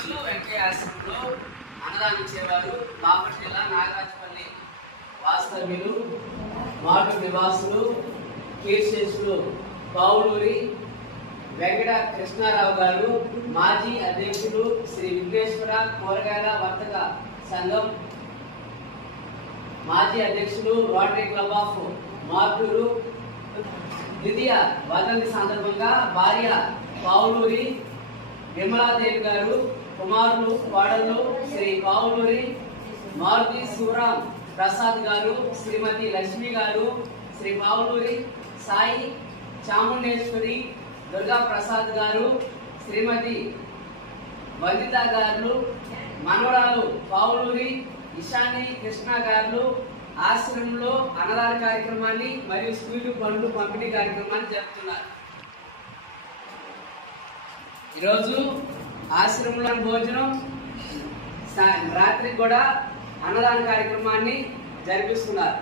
ఈరోజు వెంకయ్య ఆశ్రమంలో అన్నదానం ఇచ్చేవారు బాపట్ల జిల్లా నాగరాజపల్లి వాస్తవ్యులు మాటు నివాసులు కీర్శేషులు పావులూరి వెంకట కృష్ణారావు గారు, మాజీ అధ్యక్షులు శ్రీ విఘ్నేశ్వర కూరగాయల వర్తక సంఘం మాజీ అధ్యక్షులు రోటరీ క్లబ్ ఆఫ్ మార్టూరు ద్వితీయ వర్ధంతి సందర్భంగా భార్య పావులూరి విమలాదేవి గారు, కుమారులు కోడళ్ళు శ్రీ పావులూరి మారుతి శివరాం ప్రసాద్ గారు, శ్రీమతి లక్ష్మి గారు, శ్రీ పావులూరి సాయి చాముండేశ్వరి దుర్గా ప్రసాద్ గారు, శ్రీమతి వందిత గారు, మనవరాలు పావులూరి ఇషాని కృష్ణ గారు ఆశ్రమంలో అన్నదాన కార్యక్రమాన్ని మరియు స్కూలు పండ్లు పంపిణీ కార్యక్రమాన్ని జరుపుతున్నారు. ఈరోజు ఆశ్రమంలో భోజనం, రాత్రికి కూడా అన్నదాన కార్యక్రమాన్ని జరిపిస్తున్నారు.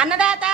అన్నదాత